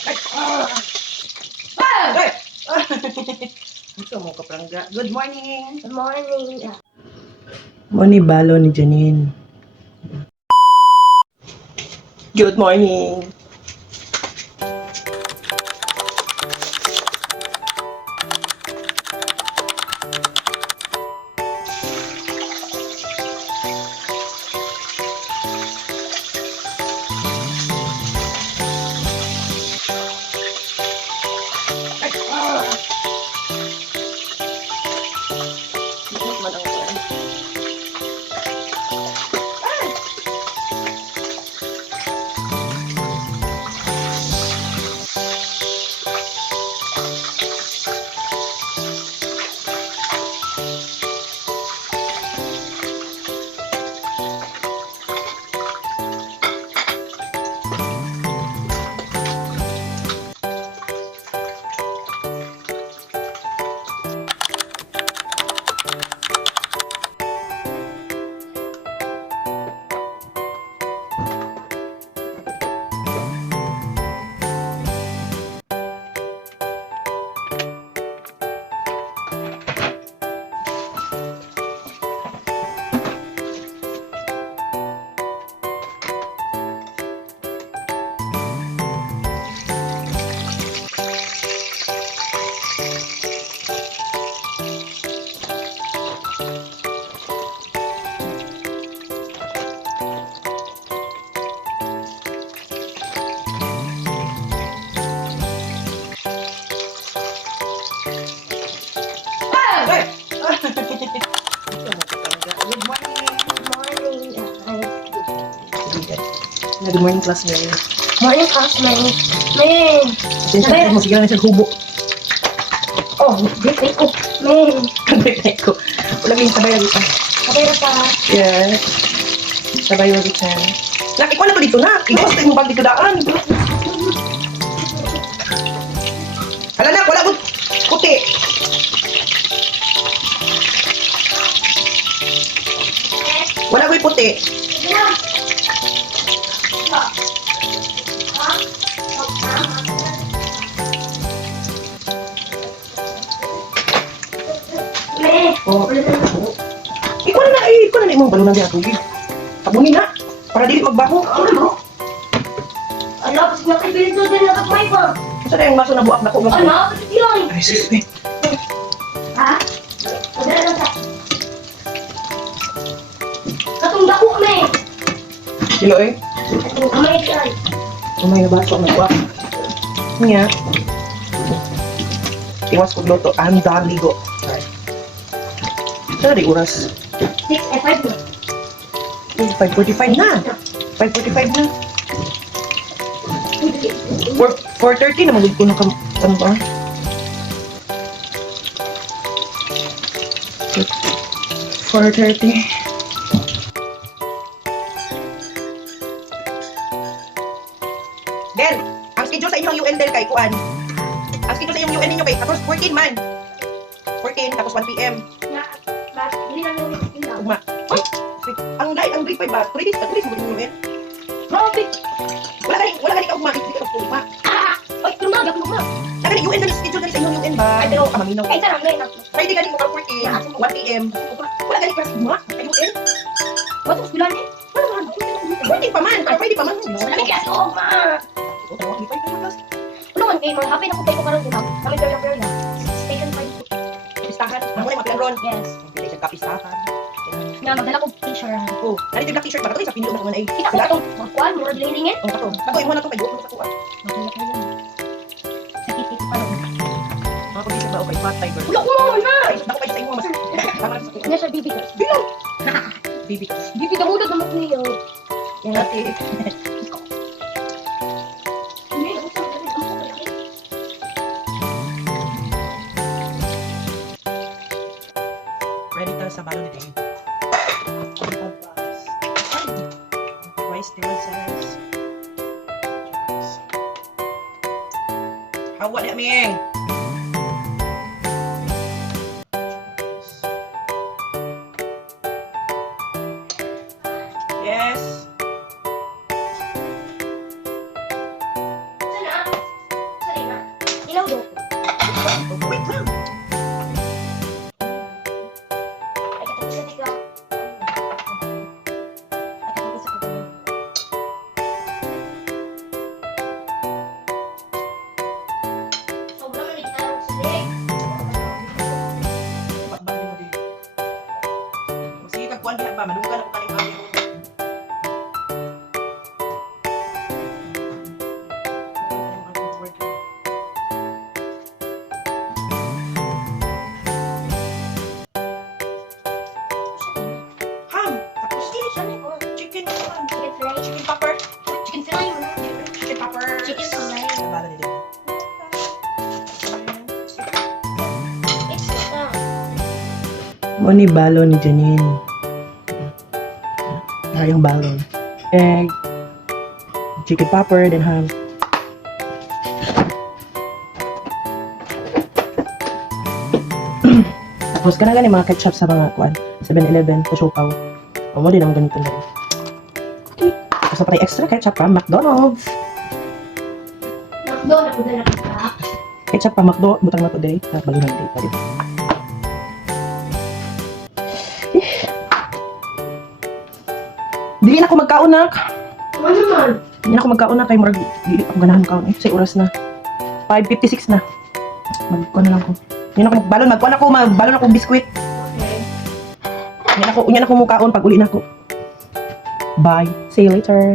Ay! Ito mo kaprangga. Good morning. Good morning. Morning balo ni Janine. Good morning. Good morning. Good morning. Good morning, classmate. Morning, classmate. Man. Attention, mo sige lang siya hubo. Oh, break ko. Man. Break ko. Wala kayong sabay lagi ka. Sabay na pa. Yes. Sabay lagi ka. Nak, ikaw na to dito na. Ikaw sa imong bag dito daan. Hala na, wala ko puti. Wala ko puti. Oh, ikaw na imong balunan diha tubig. Tabunin na. Para dili magbaho. Ano, kasi nakipinto din na kapay ko. Sa yung maso na buak dako. Ano, kasi yun. Ay, sis, eh. Ha? Wala na sa. Katong dako, man. Dilo eh. Katong kamay ka. Umay na baso na buak. Nga. Iwas ko luto. Anda ligo. Saan di oras? 6:05 na. 5:45 na. 5:45 na. 4:30 na magod ko na ano ba? 4:30. Del, ang schedule sa inyong UN Del kay kuan. Ang schedule sa inyong UN ninyo kay tapos 14 man. 14 tapos 1 PM. Hindi na nung ina. Ugma. Ay, ang grade 5 ba? 3 days mo din UN. Robin! Wala ka ugma, hindi ka ugma. Ay, lumag ako lumag. Saka ni UN na schedule na sa inyong UN ba? Ay, pero kamaminaw. Ay, sarang na yun. Friday galing mo ka 14, 1 PM. Wala galing ka sa ugma. Kay UN. What's the bilan eh? Friday pa man, Friday pa man. Wala may klase ko, ma. Ano man kayo, happy na kung kayo karoon din. Kami pero na. Station 5. Pistahan. Ako na mag ron. Yes. Pili sa kapistahan. Nga, magdala ko t-shirt. Oh, nalito yung t-shirt ba? Ito sa pinilo na ay. Kita ko na itong magkuhan, mura blending eh. Oh, ako. Tagoy mo na to kay Buok sa kuha. Magdala ko yun. Sa titi pa rin. Ako bisa ba o kay Fat Tiger. Wala ko mo na! Ay, ako kay sa imo mas. Tama sa kuha. Ano siya, bibi ka? Bilong. Bibi ka. Bibi ka muna naman niyo. Yan ate. Ready tayo sa balo ni Dave. Rice terraces. Hawa na ming. Yes. ba? Madugan ako kaning ami. Ham! Tapos chicken Chicken fry. chicken popper. Chicken fry. Chicken popper. Chicken fry. Nabala nila. It's Mo ni balon ni Janine. Yung balon. Egg. Chicken popper, then ham. Tapos ka na gani mga ketchup sa mga kuan. 7-Eleven, sa Siopaw. O mo din ang ganito na rin. Okay. Tapos pa extra ketchup from McDonald's. McDo na po na ka. Ketchup from McDo, butang na today. Balunan din pa rin. Dili na ako magkaunak. Ano naman? Hindi na ako magkaunak kay Murag. Dili ako ganahan kaon. Sa oras na. 5:56 na. Magkuhan na lang ko. Yan ako magbalon. Magbalon ako biskwit. Okay. Yan ako mukhaon pag uli na ako. Bye. See you later.